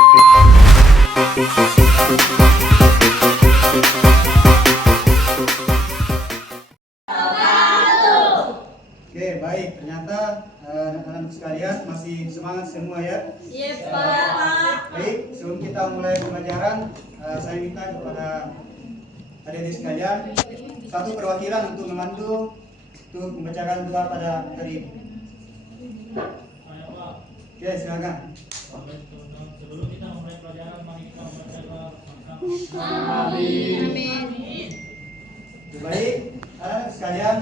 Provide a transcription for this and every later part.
Oke, baik. Ternyata anak-anak sekalian masih semangat semua ya? Iya, Pak. Baik, sebelum kita mulai pembelajaran, saya minta kepada adik-adik sekalian satu perwakilan untuk membantu untuk membacakan doa pada hari ini. Oke, silakan. Sebelum kita memulai pelajaran, mari kita membaca doa bersama. Amin. Baik, anak-anak sekalian,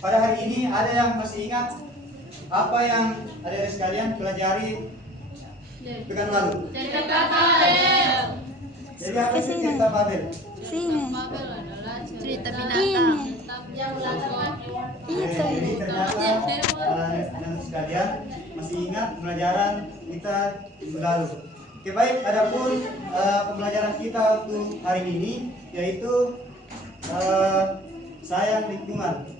pada hari ini ada yang masih ingat apa yang adik-adik sekalian pelajari pekan lalu? Cerita Babel. Jadi apa sih cerita Babel? Sini. Babel adalah cerita binatang. Yang belakang. Jadi ternyata anak-anak sekalian masih ingat pelajaran kita minggu lalu. Oke, baik, adapun pembelajaran kita untuk hari ini yaitu sayang lingkungan.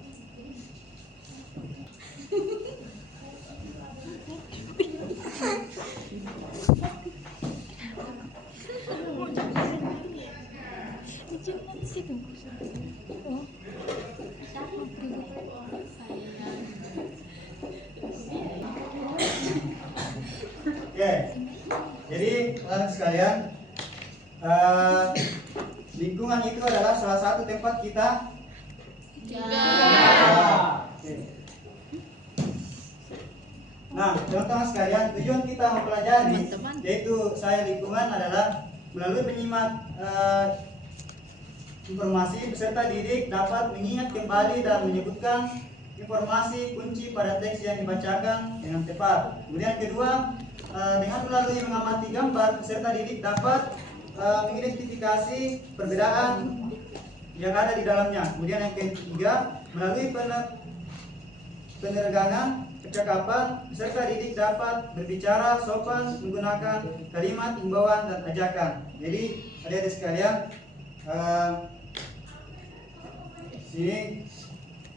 Oke, jadi anak sekalian, lingkungan itu adalah salah satu tempat kita. Oke. Nah, teman-teman sekalian, tujuan kita mempelajari yaitu saya lingkungan adalah melalui penyimak informasi peserta didik dapat mengingat kembali dan menyebutkan informasi kunci pada teks yang dibacakan dengan tepat. Kemudian kedua, dengan melalui mengamati gambar, peserta didik dapat mengidentifikasi perbedaan yang ada di dalamnya. Kemudian yang ketiga, melalui penerangan percakapan, peserta didik dapat berbicara sopan menggunakan kalimat himbauan dan ajakan. Jadi adik-adik sekalian, sini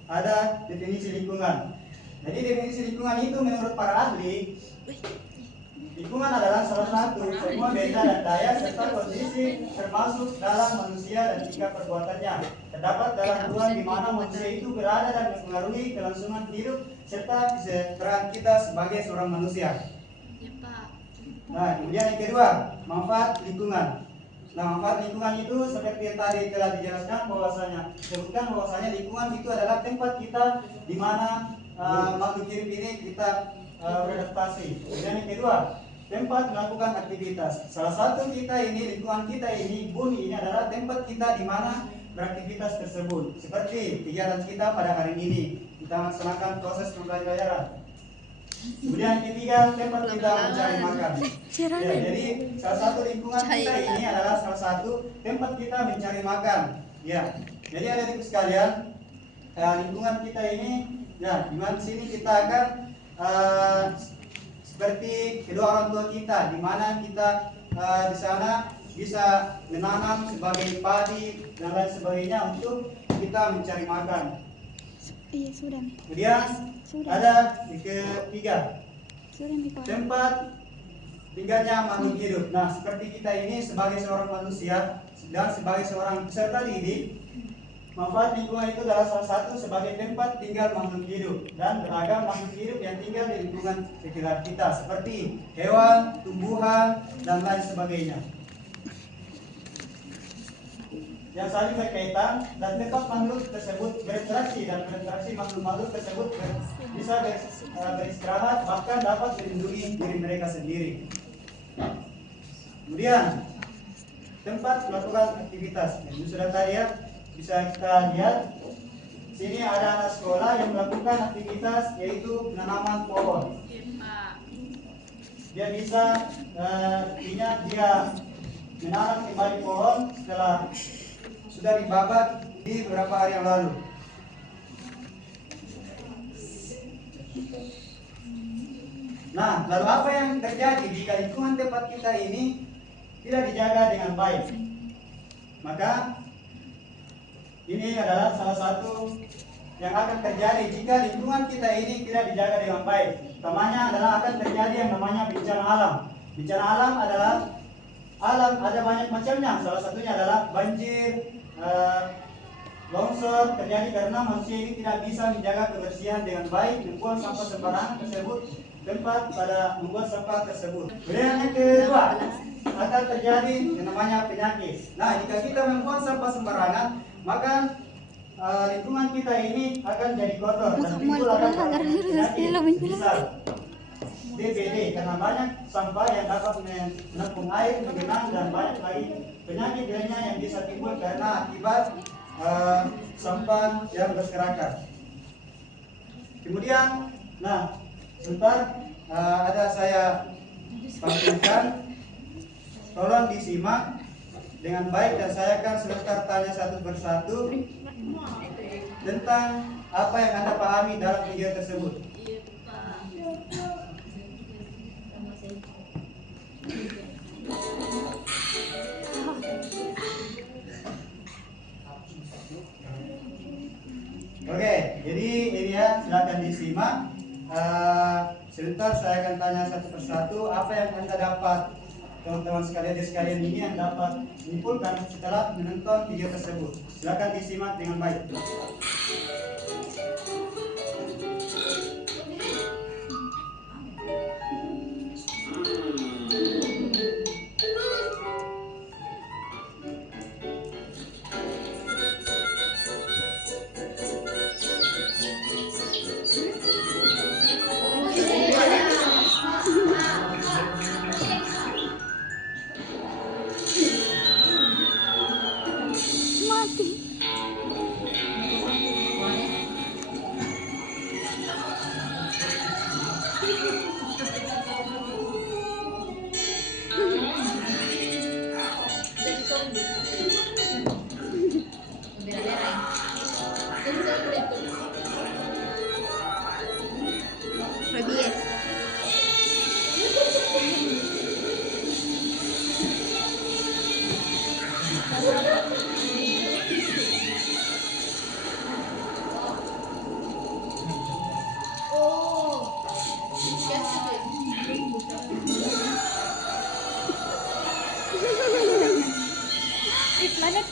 ada definisi lingkungan. Jadi definisi lingkungan itu menurut para ahli, lingkungan adalah salah satu semua benda dan daya serta kondisi termasuk dalam manusia dan tingkah perbuatannya terdapat dalam ruang di mana manusia itu berada dan mempengaruhi kelangsungan hidup serta kesejahteraan kita sebagai seorang manusia. Nah, kemudian yang kedua, manfaat lingkungan. Nah, manfaat lingkungan itu seperti yang tadi telah dijelaskan disebutkan bahwasanya lingkungan itu adalah tempat kita di mana makhluk hidup ini kita beradaptasi. Kemudian yang kedua, tempat melakukan aktivitas. Salah satu kita ini, lingkungan kita ini, bumi ini adalah tempat kita di mana beraktivitas tersebut. Seperti kegiatan kita pada hari ini, kita melaksanakan proses pembelajaran. Kemudian yang ketiga, tempat kita mencari makan. Ya, jadi salah satu lingkungan kita ini adalah salah satu tempat kita mencari makan. Ya, jadi adik-adik sekalian, lingkungan kita ini, ya, di mana sini kita akan seperti kedua orang tua kita, di mana kita di sana bisa menanam sebagai padi dan lain sebagainya untuk kita mencari makan. Iya, sudah. Kemudian ada yang ketiga, Sudah, tempat tinggalnya makhluk hidup. Nah, seperti kita ini sebagai seorang manusia dan sebagai seorang peserta didik, manfaat lingkungan itu adalah salah satu sebagai tempat tinggal makhluk hidup dan beragam makhluk hidup yang tinggal di lingkungan sekitar kita seperti hewan, tumbuhan, dan lain sebagainya yang saling berkaitan dan tempat makhluk tersebut berinteraksi dan berinteraksi makhluk-makhluk tersebut bisa beristirahat bahkan dapat melindungi diri mereka sendiri. Kemudian tempat melakukan aktivitas yang sudah tadi ya, bisa kita lihat sini ada anak sekolah yang melakukan aktivitas yaitu penanaman pohon. Dia bisa ingat dia menanam kembali pohon setelah sudah dibabat di beberapa hari yang lalu. Nah, lalu apa yang terjadi jika lingkungan tempat kita ini tidak dijaga dengan baik? Maka ini adalah salah satu yang akan terjadi jika lingkungan kita ini tidak dijaga dengan baik. Utamanya adalah akan terjadi yang namanya bencana alam. Bencana alam adalah alam ada banyak macamnya. Salah satunya adalah banjir, longsor terjadi karena manusia ini tidak bisa menjaga kebersihan dengan baik, membuang sampah sembarangan tersebut tempat pada membuat sampah tersebut. Kemudian yang kedua akan terjadi yang namanya penyakit. Nah, jika kita membuang sampah sembarangan, maka lingkungan kita ini akan jadi kotor dan timbul akan penyakit misal DBD karena banyak sampah yang dapat menampung air, menggenang dan banyak lagi penyakit lainnya yang bisa timbul karena akibat sampah yang berserakan. Kemudian, nah, sebentar ada saya tampilkan, tolong disimak dengan baik dan saya akan sebentar tanya satu persatu tentang apa yang Anda pahami dalam video tersebut. Oke, jadi ini ya, silakan disimak. Sebentar saya akan tanya satu persatu apa yang Anda dapat, teman-teman sekalian ini yang dapat menyimpulkan setelah menonton video tersebut. Silakan disimak dengan baik. Mati. Rabies. Di planet.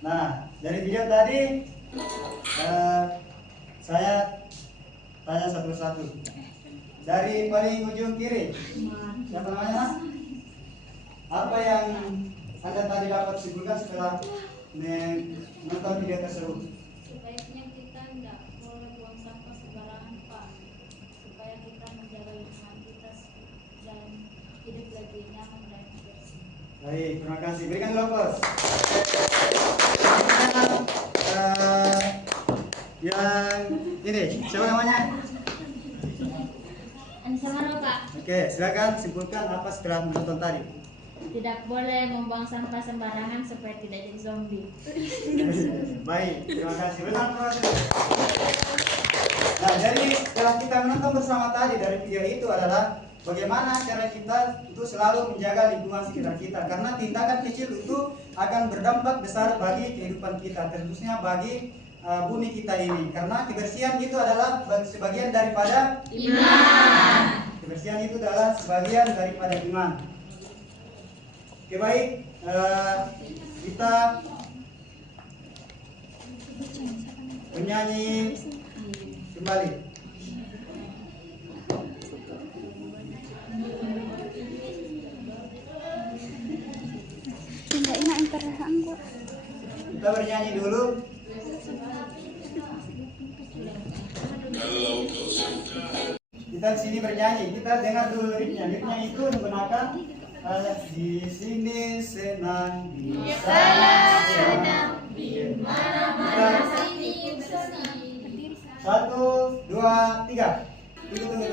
Nah, dari video tadi saya tanya satu-satu. Dari paling ujung kiri, siapa namanya? Apa yang Anda tadi dapat simpulkan setelah menonton video tersebut? Sebaiknya kita tidak boleh buang sampah sembarangan, Pak, supaya kita menjaga lingkungan kita dan hidup lebih nyaman dan bersih. Baik, terima kasih. Berikan dulu aplaus. Yang ini, siapa namanya? Ansamano, Pak. Oke, silakan simpulkan apa setelah menonton tadi. Tidak boleh membuang sampah sembarangan supaya tidak jadi zombie. Baik, terima kasih. Benar, proses. Nah, jadi setelah kita menonton bersama tadi dari video itu adalah bagaimana cara kita itu selalu menjaga lingkungan sekitar kita, karena tindakan kecil itu akan berdampak besar bagi kehidupan kita, terkhususnya bagi bumi kita ini, karena kebersihan itu adalah sebagian daripada iman. Kebersihan itu adalah sebagian daripada iman. Oke, baik, kita menyanyi kembali. Tidak enak interasan kok. Kita bernyanyi dulu. Kita di sini bernyanyi, kita dengar dulu liriknya. Liriknya itu menggunakan di sini senang, di sana senang, di mana-mana sini bersih. 1, 2, 3. Tunggu.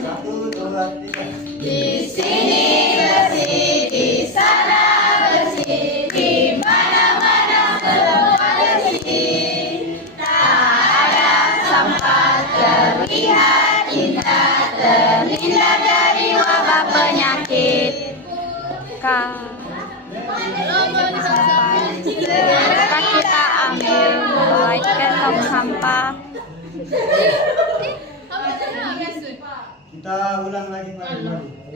Satu, dua, tiga. Di sini bersih, di sana bersih, di mana-mana semua bersih. terlihat indah, terhindar dari wabah penyakit. Sampah kita ambil, buangkan tong sampah. Kita ulang lagi Pak.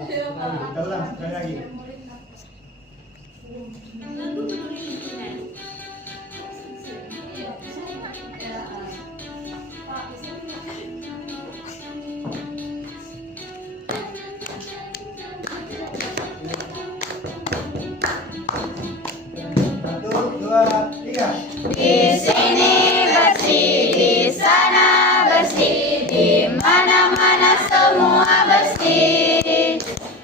Kita ulang sekali lagi. Satu, dua, tiga. Di sini bersih, di sana bersih, di mana-mana semua bersih.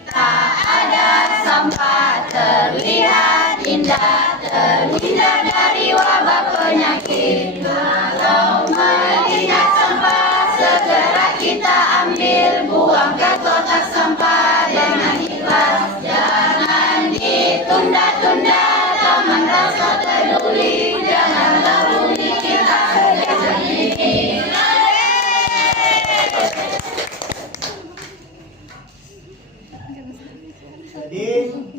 Tak ada sampah, terlihat indah, terhindar dari wabah penyakit. Kalau melihat sampah, segera kita ambil, buang ke kotak sampah dengan ikhlas. Jangan ditunda-tunda, teman rasa peduli, janganlah bunyi kita sejak ini. Jadi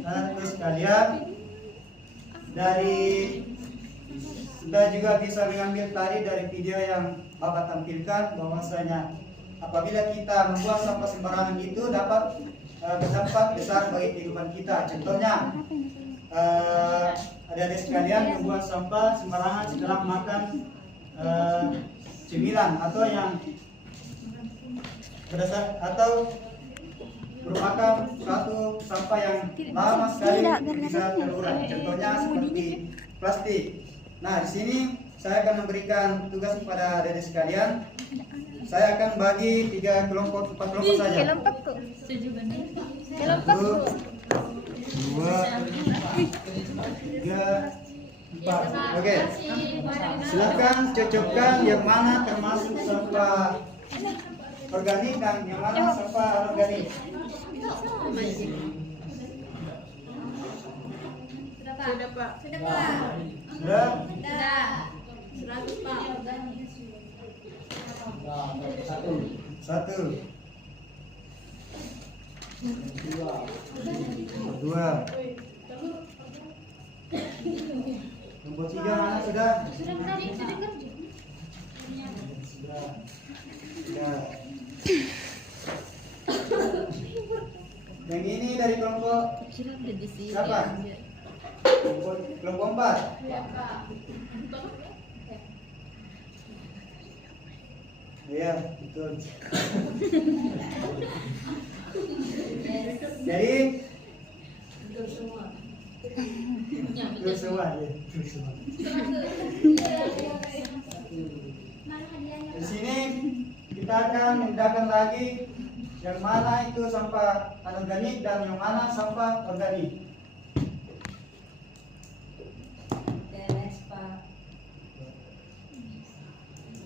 anak-anak sekalian, dari sudah juga bisa mengambil tadi dari video yang Bapak tampilkan bahwasanya apabila kita membuang sampah sembarangan itu dapat berdampak besar bagi kehidupan kita. Contohnya adik-adik sekalian membuang sampah sembarangan setelah makan cemilan atau yang berdasar atau merupakan suatu sampah yang lama sekali bisa terurai. Contohnya seperti plastik. Nah, di sini saya akan memberikan tugas kepada adik-adik sekalian. Saya akan bagi 3 kelompok, 4 kelompok saja. Satu, dua, tiga, 4. Oke. Silakan cocokkan yang mana termasuk sampah organik dan yang mana sampah organik. Sudah Pak. Sudah? Satu. Dua. Nomor 3 mana sudah? Sudah. Yang ini dari kelompok siapa? Kelompok 4. Iya, betul. Jadi betul semua. Betul semua. Di sini kita akan membedakan lagi yang mana itu sampah anorganik dan yang mana sampah organik.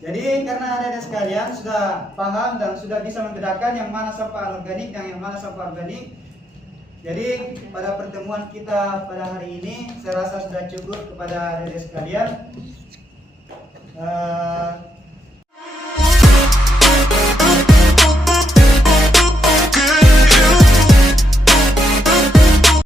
Jadi karena adik-adik sekalian sudah paham dan sudah bisa membedakan yang mana sampah anorganik dan yang mana sampah organik. Jadi pada pertemuan kita pada hari ini saya rasa sudah cukup kepada adik-adik sekalian.